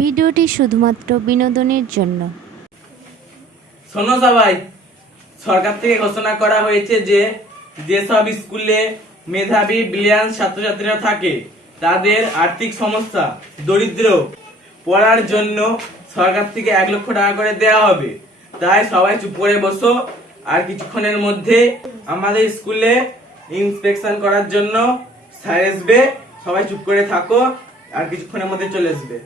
ভিডিওটি শুধুমাত্র বিনোদনের জন্য। শোনো সবাই, সরকার থেকে ঘোষণা করা হয়েছে যে যেসব স্কুলে মেধাবী ব্রিলিয়ান্ট ছাত্রছাত্রীরা থাকে তাদের আর্থিক সমস্যা, দরিদ্র, পড়ার জন্য সরকার থেকে 1 লক্ষ টাকা করে দেওয়া হবে। তাই সবাই চুপ করে বসো, আর কিছুক্ষণের মধ্যে আমাদের স্কুলে ইন্সপেকশন করার জন্য স্যার আসবে। সবাই চুপ করে থাকো, আর কিছুক্ষণের মধ্যে চলে আসবে।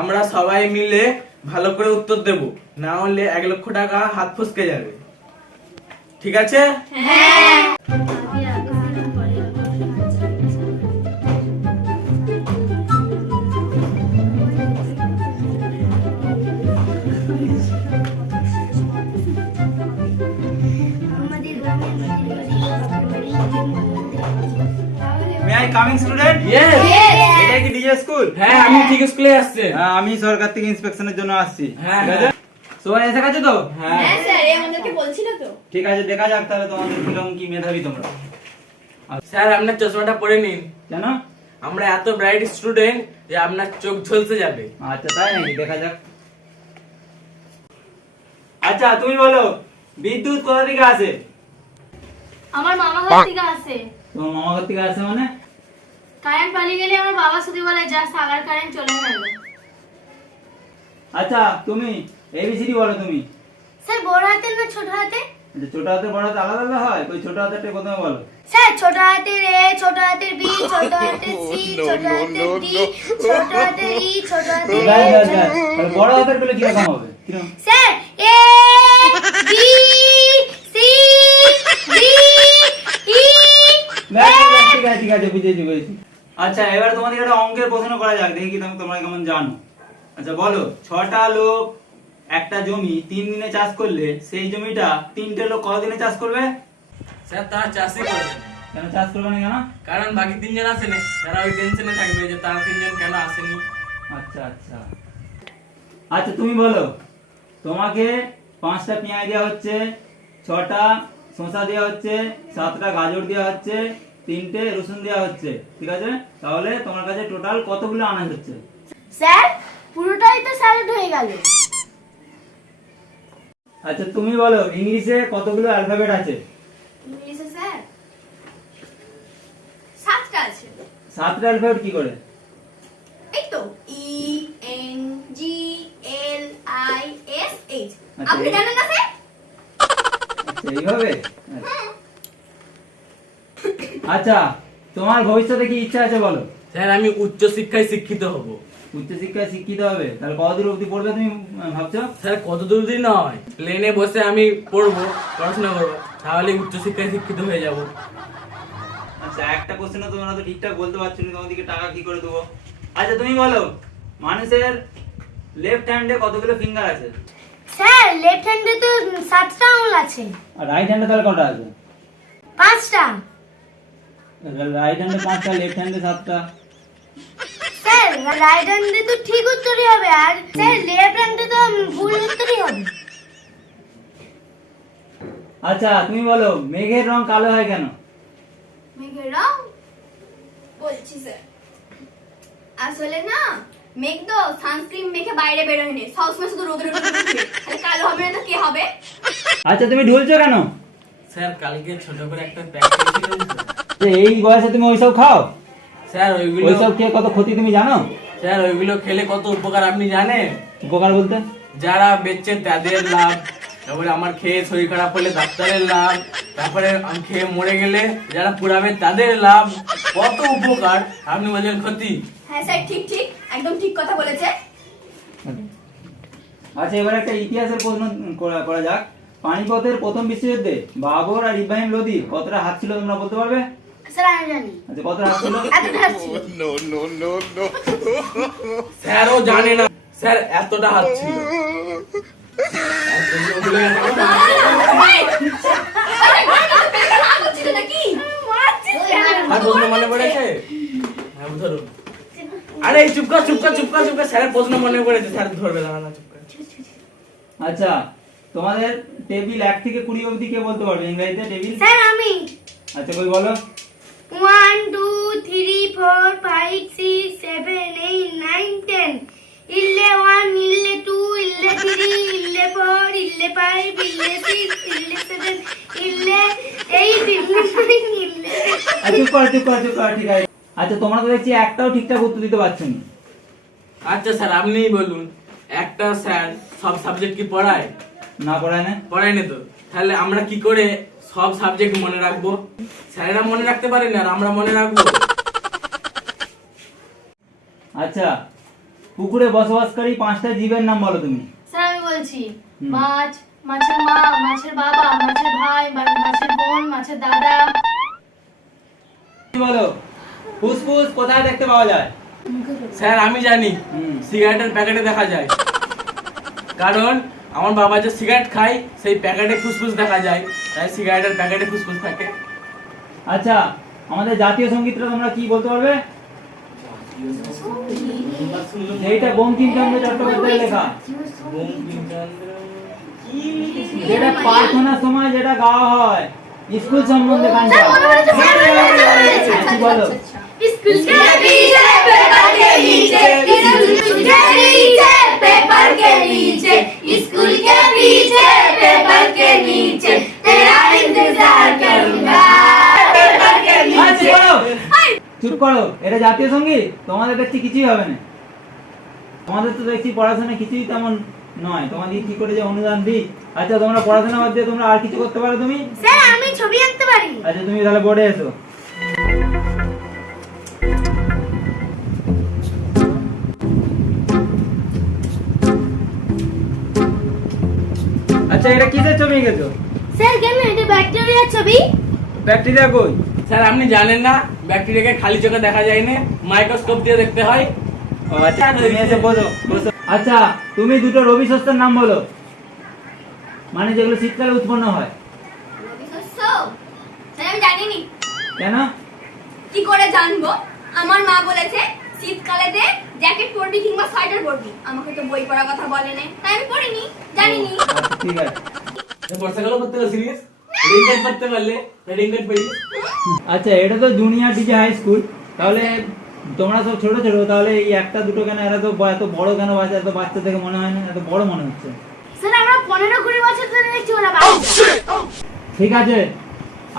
আমরা সবাই মিলে ভালো করে উত্তর দেব, না হলে 1 লক্ষ টাকা হাত ফসকে যাবে। ঠিক আছে? May I coming student? Yes. এটা কি ডিজে স্কুল? হ্যাঁ, আমি ঠিক স্কুলে আসছে। হ্যাঁ, আমি সরকার থেকে ইন্সপেকশনের জন্য আসছি। হ্যাঁ, ঠিক আছে? সবাই এসে গেছে তো? হ্যাঁ। হ্যাঁ স্যার, এই আমাদেরকে বলছিল তো। ঠিক আছে, দেখা যাক তাহলে তোমাদের কিরকম কি মেধাবী তোমরা। স্যার, আপনার চশমাটা পরে নিন। কেন? আমরা এত ব্রাইট স্টুডেন্ট যে আপনার চোখ ঝলসে যাবে। আচ্ছা, তাই নাকি? দেখা যাক। আচ্ছা, তুমি বলো, বিদ্যুৎ কোথা থেকে আসে? আমার মামা ঘর থেকে আসে। তোমার মামা ঘর থেকে আসে মানে? কারেন্ট পালিয়ে গেলে আমার বাবা শুধু বলে যা সাগার কারেন্ট চলে গেল। আচ্ছা, তুমি এবিসিডি বলো তুমি। স্যার বড় হাতের না ছোট হাতে? আচ্ছা, ছোট হাতের বড় হাতে আলাদা আলাদা হয়? ওই ছোট হাতেরটা প্রথমে বলো। স্যার ছোট হাতের এ, ছোট হাতের বি, ছোট হাতের সি, ছোট হাতের ডি, ছোট হাতের ই, ছোট হাতের ব্যাস, এ। ব্যাস, ব্যাস। তাহলে বড় হাতের পেলে কিরকম হবে? কিরকম? Sir A B C D E. ব্যাস, ব্যাস, ঠিক আছে, ঠিক আছে, বুঝেছি, বুঝেছি। আচ্ছা, এবার তোমাদের একটা অঙ্কের প্রশ্ন করা যাক, দেখি কি তোমরা কেমন জানো। আচ্ছা, বলো, 6টা লোক একটা জমি 3 দিনে চাষ করলে সেই জমিটা 3টে লোক কতদিনে চাষ করবে? স্যার, তারা চাষই করবে না। কেন চাষ করবে না কেন? কারণ বাকি 3 জন আসেনি, তারা ওই টেনশনে থাকবে যে তারা 3 জন কেন আসেনি। আচ্ছা, আচ্ছা। আচ্ছা, তুমি বলো, তোমাকে 5টা পেঁয়াজ দেওয়া হচ্ছে, 6টা শসা দেওয়া হচ্ছে, 7টা গাজর দেওয়া হচ্ছে, 3টে রসুন দেওয়া হচ্ছে, ঠিক আছে? তাহলে তোমার কাছে টোটাল কতগুলো আনাজ হচ্ছে? স্যার পুরোটাই তো স্যালাড হয়ে গেল। আচ্ছা, তুমি বলো, ইংলিশে কতগুলো অ্যালফাবেট আছে? ইংলিশে স্যার 7টা আছে। 7টা অ্যালফাবেট কি করে? এই তো E N G L I S H. আচ্ছা, আপনি জানেন না স্যার? আচ্ছা, এইভাবে? আচ্ছা, তোমার ভবিষ্যতে কি ইচ্ছা আছে বলো? স্যার, আমি উচ্চ শিক্ষায় শিক্ষিত হব। উচ্চশিক্ষায় শিক্ষিত হবে, তাহলে কতদূর অবধি পড়বে তুমি ভাবছো? স্যার, কত দূর দিন নয়, প্লেনে বসে আমি পড়বো, পড়াশোনা করবো, তাহলে উচ্চ শিক্ষায় শিক্ষিত হয়ে যাব। আচ্ছা, একটা কোশ্চেন তোমরা তো ঠিকঠাক বলতে পারছো না, তোমাদেরকে টাকা কি করে দেবো? আচ্ছা, তুমি বলো, মানুষের লেফট হ্যান্ডে কতগুলো ফিঙ্গার আছে? স্যার লেফট হ্যান্ডে তো 7টা আঙুল আছে। আর রাইট হ্যান্ডে তাহলে কটা আছে? 5টা। রাইট হ্যান্ডে 5টা, লেফট হ্যান্ডে 7টা। স্যার রাইট হ্যান্ডে তো ঠিক উত্তরই হবে, আর স্যার লেফট হ্যান্ডে তো ভুল উত্তরই হবে। আচ্ছা, তুমি বলো, মেঘের রং কালো হয় কেন? মেঘের রং বলছি স্যার, আসলে না মেঘ তো সানস্ক্রিন মেখে বাইরে বের হয়নি, সবসময় শুধু রোদে রোদে ঘুরে। তাহলে কালো হবে না তো কে হবে? আচ্ছা, তুমি ঢুলছো কেন? স্যার, কালকে ছোট করে একটা প্র্যাকটিস ছিল তো। যে এই বয়সে তুমি ওইসব খাও? স্যার, ওইগুলো ওইসব খেয়ে কত ক্ষতি তুমি জানো? স্যার, ওইগুলো খেলে কত উপকার আপনি জানেন? উপকার বলতে? যারা বেচছে তাদের লাভ, তারপরে আমার খেয়ে শরীর খারাপ হলে ডাক্তারের লাভ, তারপরে আমি খেয়ে মরে গেলে যারা পুরাবে তাদের লাভ, কত উপকার। আপনি বলছেন ক্ষতি। হ্যাঁ স্যার, ঠিক ঠিক, একদম ঠিক কথা বলেছে। আচ্ছা, এবার একটা ইতিহাসের প্রশ্ন করা যাক। পানিপথের প্রথম বিশ্বযুদ্ধে বাবর আর ইব্রাহিম লোদি কতটা হাত ছিল তোমরা বলতে পারবে? স্যার আমি জানি। আচ্ছা, কতটা হাত ছিল? এতটা আছে। স্যারও জানে না, স্যার এতটা হাত ছিল। আর প্রশ্ন মনে পড়েছে? হ্যাঁ, ধরুন। আরে চুপ কর, চুপ কর, চুপ কর, চুপ কর। স্যারের প্রশ্ন মনে পড়েছে, স্যার ধরবে না, চুপ কর। আচ্ছা, তোমাদের টেবিল 1 থেকে 20 অবধি কে বলতে পারবে ইংরেজিতে টেবিল? স্যার আমি। আচ্ছা, কই বলো। 1 2 3 4 5 6 7 8 9 10 11 চুপ করো ঠিক আছে। আচ্ছা তোমরা তো দেখছি একটাও ঠিকঠাক উত্তর দিতে পারছো না। আচ্ছা স্যার আপনিই বলুন, একটা স্যার সব সাবজেক্ট কি পড়ায়? না পড়ায় না? পড়ায় না তো, তাহলে আমরা কি করে সব সাবজেক্ট মনে রাখবো? স্যারেরা মনে রাখতে পারেন আর আমরা মনে রাখবো? আচ্ছা পুকুরে বসবাসকারী 5টা জীবের নাম বলো তুমি। স্যার আমি বলছি, মাছ, মাছের মা, মাছের বাবা, মাছের ভাই, মাছের বোন, মাছের দাদা। কি বলো? ফুসফুস কোথায় দেখতে পাওয়া যায়? স্যার আমি জানি, সিগারেটের প্যাকেটে দেখা যায়, কারণ আমার বাবা যে সিগারেট খায় সেই প্যাকেটে ফুসফুস দেখা যায়, তাই সিগারেটের প্যাকেটে ফুসফুস থাকে। আচ্ছা আমাদের জাতীয় সঙ্গীতটা তোমরা কি বলতে পারবে? এইটা বঙ্কিমচন্দ্র চট্টোপাধ্যায়ের লেখা, যেটা প্রার্থনার সময় যেটা গাওয়া হয় স্কুল সম্বন্ধে গানটা। কি বলো? स्कूल के पीछे पेपर के नीचे, स्कूल के नीचे पेपर के नीचे, स्कूल के पीछे पेपर के नीचे तेरा इंतजार करूंगा पेपर के नीचे। চুপ করো, এটা জাতীয় সঙ্গীত? তোমাদের দেখছি কিছুই হবে না, তোমাদের তো দেখছি পড়াশোনা কিছুই তেমন নয়, তোমাদের কি করে যে অনুদান দিই। আচ্ছা তোমরা পড়াশোনা বাদ দিয়ে তোমরা আর কিছু করতে পারো তুমি? স্যার আমি ছবি আঁকতে পারি। আচ্ছা তুমি তাহলে বোর্ডে এসো। আচ্ছা এটা কিসের ছবি এঁকেছো? স্যার কেন এটা ব্যাকটেরিয়ার ছবি? ব্যাকটেরিয়া কই? স্যার আপনি জানেন না ব্যাকটেরিয়াকে খালি চোখে দেখা যায় না, মাইক্রোস্কোপ দিয়ে দেখতে হয়। ও আচ্ছা তুমি এসে বসো। আচ্ছা তুমি দুটো রবি শস্যের নাম বলো, মানে যেগুলো শীতকালে উৎপন্ন হয়। রবি শস্য? স্যার আমি জানিনি। কেন? কি করে জানবো? আমার মা বলেছে শীতকালেতে জ্যাকেট পরবি কিংবা সোয়েটার পরবি। আমাকে তো বই পড়ার কথা বলেনি, তাই আমি পড়িনি, জানিনি। আচ্ছা, ঠিক আছে। বর্ষাকালও করতে সিরিয়াস রেইনকোট পরতে পারলে রেইনকোট পরি। আচ্ছা এটা তো জুনিয়র ডিজে হাই স্কুল, তাহলে তোমরা সব ছোট ছোট, তাহলে এই একটা দুটো কেন, এরা তো এত বড় কেন বাচ্চা, এত বাচ্চা থেকে মনে হয় না, এত বড় মনে হচ্ছে। স্যার আমরা 15-20 বছর ধরে দেখছি ওরা বাচ্চা। ঠিক আছে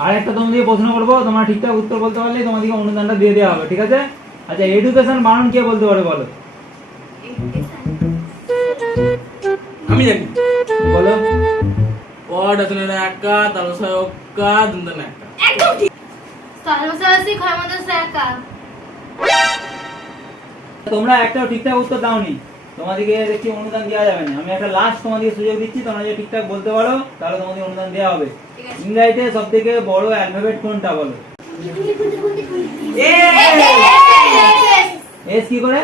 আর একটা তোমাদেরকে প্রশ্ন করবো, তোমরা ঠিকঠাক উত্তর বলতে পারলেই তোমাদেরকে অনুদানটা দিয়ে দেওয়া হবে, ঠিক আছে? আচ্ছা এডুকেশন বানান কে বলতে পারে বলো? আমি জানি, বলো। পড়াশোনা একা, তালসা একা, দন্তনা একা। একদম ঠিক। সর্বসাহসী ক্ষমতা একা। তোমরা একটাও ঠিকঠাক উত্তর দাওনি, তোমাদেরকে দেখছি অনুদান দেওয়া যাবে না। আমি একটা লাস্ট তোমাদেরকে সুযোগ দিচ্ছি, তোমরা যদি ঠিকঠাক বলতে পারো তাহলে তোমাদের অনুদান দেওয়া হবে। ঠিক আছে। ইংরেজিতে সব থেকে বড় অ্যালফাবেট কোনটা বলো? এস কি করে?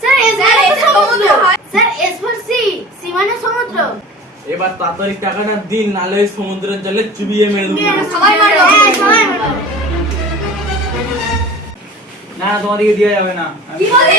স্যার এস স্যার মানে এটা সমুদ্র। সমুদ্র হয়। Sir S for sea, sea মানে সমুদ্র। এবার তাড়াতাড়ি টাকাটা দিন, নালে ওই সমুদ্রের জলে চুবিয়ে মেরে দেবো। সবাই মারো। হ্যাঁ সবাই মারো। না তোমাদেরকে দেওয়া যাবে না। কি বলে?